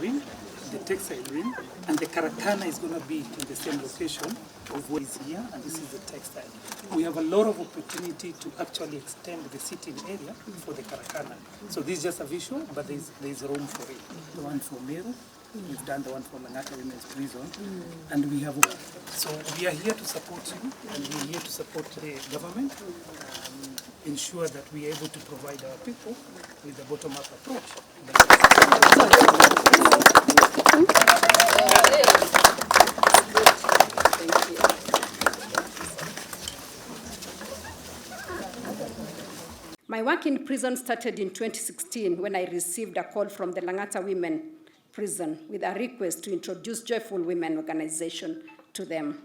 Ring, the textile ring, and the karakana is going to be in the same location of what is here, and this is the textile. We have a lot of opportunity to actually extend the sitting area for the karakana. So this is just a visual, but there's room for it. The one for Meru, we've done the one for Lang'ata Women's Prison, and we have. So we are here to support you, and we're here to support the government, ensure that we are able to provide our people with the bottom-up approach. My work in prison started in 2016 when I received a call from the Lang'ata Women Prison with a request to introduce Joyful Women organization to them.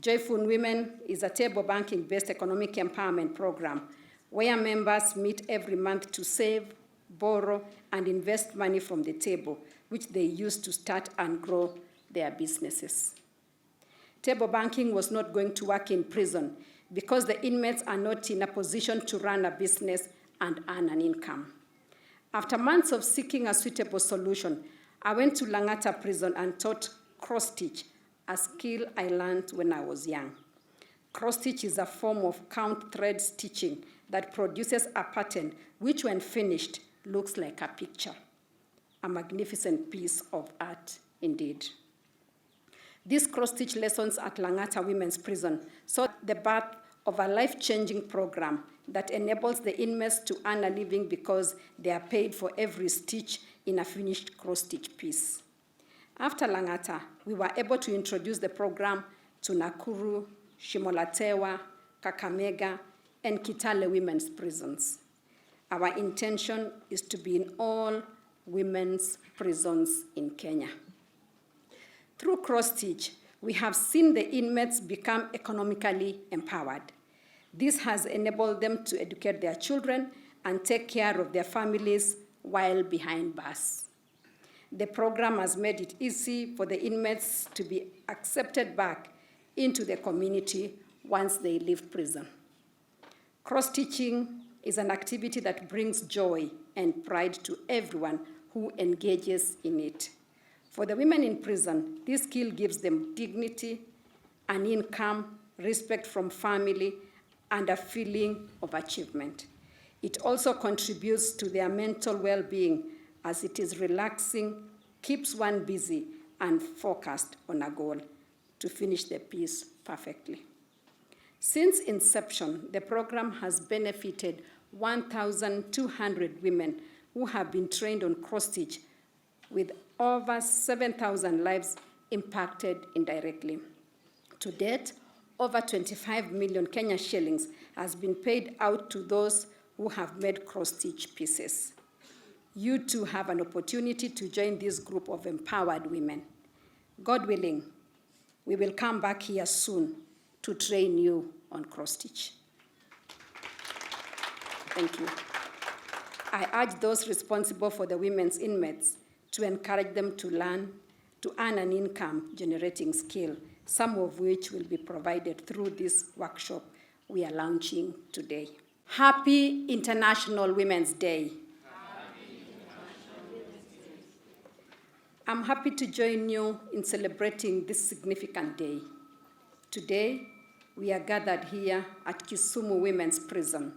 Joyful Women is a table banking-based economic empowerment program where members meet every month to save, borrow, and invest money from the table, which they use to start and grow their businesses. Table banking was not going to work in prison because the inmates are not in a position to run a business and earn an income. After months of seeking a suitable solution, I went to Lang'ata Prison and taught cross-stitch, a skill I learned when I was young. Cross-stitch is a form of count thread stitching that produces a pattern which, when finished, looks like a picture. A magnificent piece of art indeed. These cross-stitch lessons at Lang'ata Women's Prison saw the birth of a life-changing program that enables the inmates to earn a living because they are paid for every stitch in a finished cross-stitch piece. After Lang'ata, we were able to introduce the program to Nakuru, Shimolatewa, Kakamega, and Kitale women's prisons. Our intention is to be in all women's prisons in Kenya. Through cross-stitch, we have seen the inmates become economically empowered. This has enabled them to educate their children and take care of their families while behind bars. The program has made it easy for the inmates to be accepted back into the community once they leave prison. Cross-stitching is an activity that brings joy and pride to everyone who engages in it. For the women in prison, this skill gives them dignity, an income, respect from family, and a feeling of achievement. It also contributes to their mental well-being as it is relaxing, keeps one busy, and focused on a goal to finish the piece perfectly. Since inception, the program has benefited 1,200 women who have been trained on cross-stitch, with over 7,000 lives impacted indirectly. To date, over 25 million Kenya shillings has been paid out to those who have made cross-stitch pieces. You too have an opportunity to join this group of empowered women. God willing, we will come back here soon to train you on cross-stitch. Thank you. I urge those responsible for the women's inmates to encourage them to learn, to earn an income-generating skill, some of which will be provided through this workshop we are launching today. Happy International Women's Day. I'm happy to join you in celebrating this significant day. Today, we are gathered here at Kisumu Women's Prison,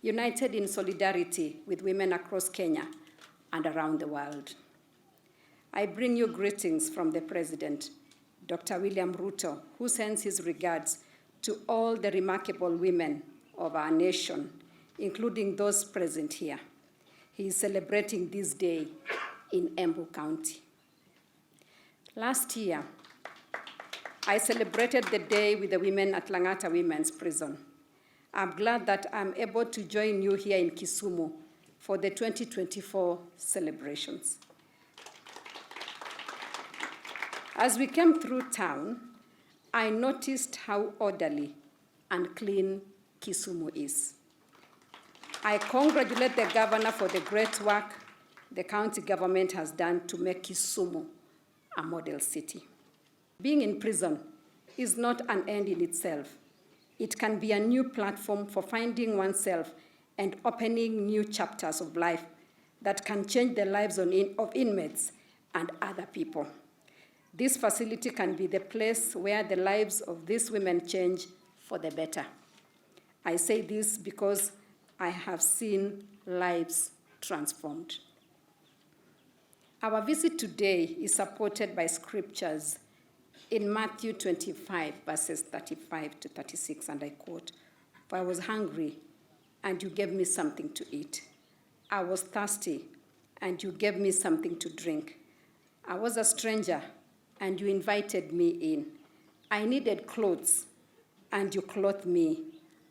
united in solidarity with women across Kenya and around the world. I bring you greetings from the President, Dr. William Ruto, who sends his regards to all the remarkable women of our nation, including those present here. He is celebrating this day in Embu County. Last year, I celebrated the day with the women at Lang'ata Women's Prison. I'm glad that I'm able to join you here in Kisumu for the 2024 celebrations. As we came through town, I noticed how orderly and clean Kisumu is. I congratulate the governor for the great work the county government has done to make Kisumu a model city. Being in prison is not an end in itself. It can be a new platform for finding oneself and opening new chapters of life that can change the lives of inmates and other people. This facility can be the place where the lives of these women change for the better. I say this because I have seen lives transformed. Our visit today is supported by scriptures in Matthew 25, verses 35 to 36, and I quote, "For I was hungry, and you gave me something to eat. I was thirsty, and you gave me something to drink. I was a stranger, and you invited me in. I needed clothes, and you clothed me.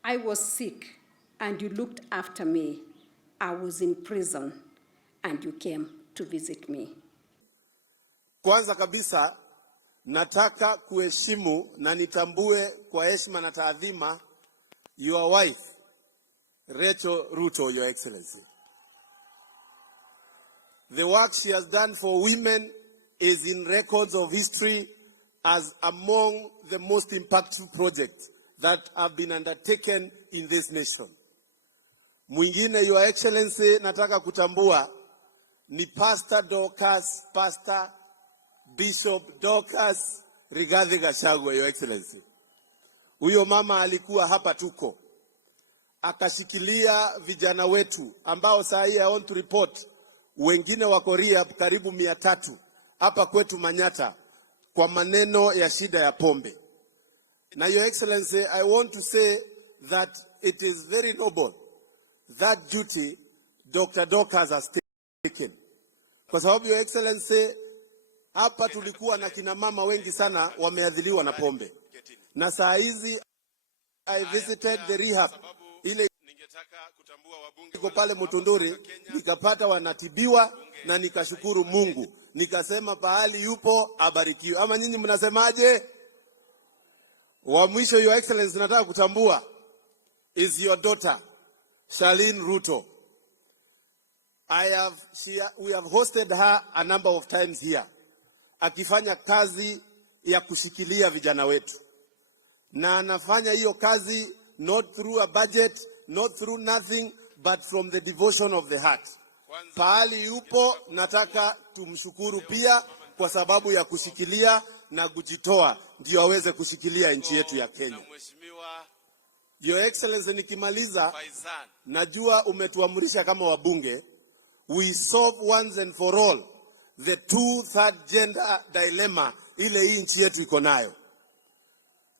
I was sick, and you looked after me. I was in prison, and you came to visit me." Kwanza kabisa, nataka kuheshimu na nitambue kwa heshima na taadhima your wife, Racheal Ruto, Your Excellency. The work she has done for women is in records of history as among the most impactful projects that have been undertaken in this nation. Mwingine, Your Excellency, nataka kutambua ni Pastor Bishop Dorcas Rigathi Gachagua, Your Excellency. Huyo mama alikuwa hapa tuko, akashikilia vijana wetu ambao saa hii I want to report wengine wako rehab karibu 300 hapa kwetu Manyata kwa maneno ya shida ya pombe. Na Your Excellency, I want to say that it is very noble that duty Dr. Dorcas has taken. Kwa sababu Your Excellency, hapa tulikuwa na kina mama wengi sana wameadhiliwa na pombe. Na saa hizi I visited the rehab ile iko pale Mutunduri, nikapata wanatibiwa na nikashukuru Mungu. Nikasema pahali yupo abarikiwe. Ama nyinyi mnasemaje? Wa mwisho, Your Excellency, nataka kutambua is your daughter Charlene Ruto. We have hosted her a number of times here, akifanya kazi ya kushikilia vijana wetu, na anafanya hiyo kazi not through a budget, not through nothing, but from the devotion of the heart. Pahali yupo, nataka tumshukuru pia kwa sababu ya kushikilia na kujitoa ndio aweze kushikilia nchi yetu ya Kenya. Your Excellency, nikimaliza, najua umetuamrisha kama wabunge, we solve once and for all the 2/3 gender dilemma ile hii nchi yetu iko nayo.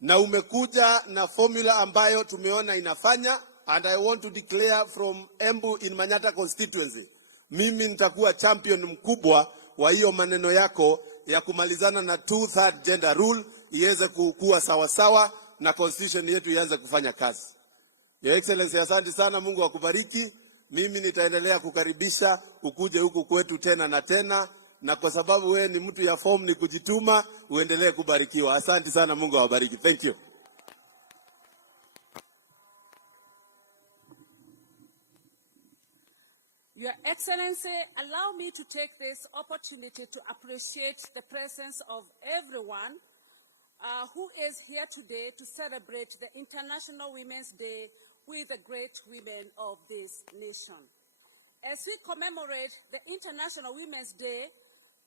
Na umekuja na formula ambayo tumeona inafanya, and I want to declare from Embu in Manyata constituency, mimi nitakuwa champion mkubwa wa hiyo maneno yako ya kumalizana na 2/3 gender rule iweze kukua sawasawa na constitution yetu ianze kufanya kazi. Your Excellency, asante sana, Mungu akubariki. Mimi nitaendelea kukaribisha ukuje huku kwetu tena na tena, na kwa sababu wewe ni mtu ya form ni kujituma, uendelee kubarikiwa. Asante sana, Mungu awabariki. Thank you. Your Excellency, allow me to take this opportunity to appreciate the presence of everyone who is here today to celebrate the International Women's Day with the great women of this nation. As we commemorate the International Women's Day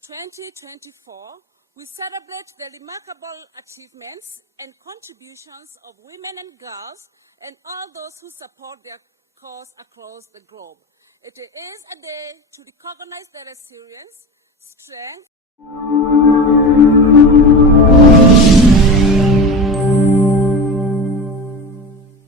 2024, we celebrate the remarkable achievements and contributions of women and girls and all those who support their cause across the globe. It is a day to recognize the resilience, strength,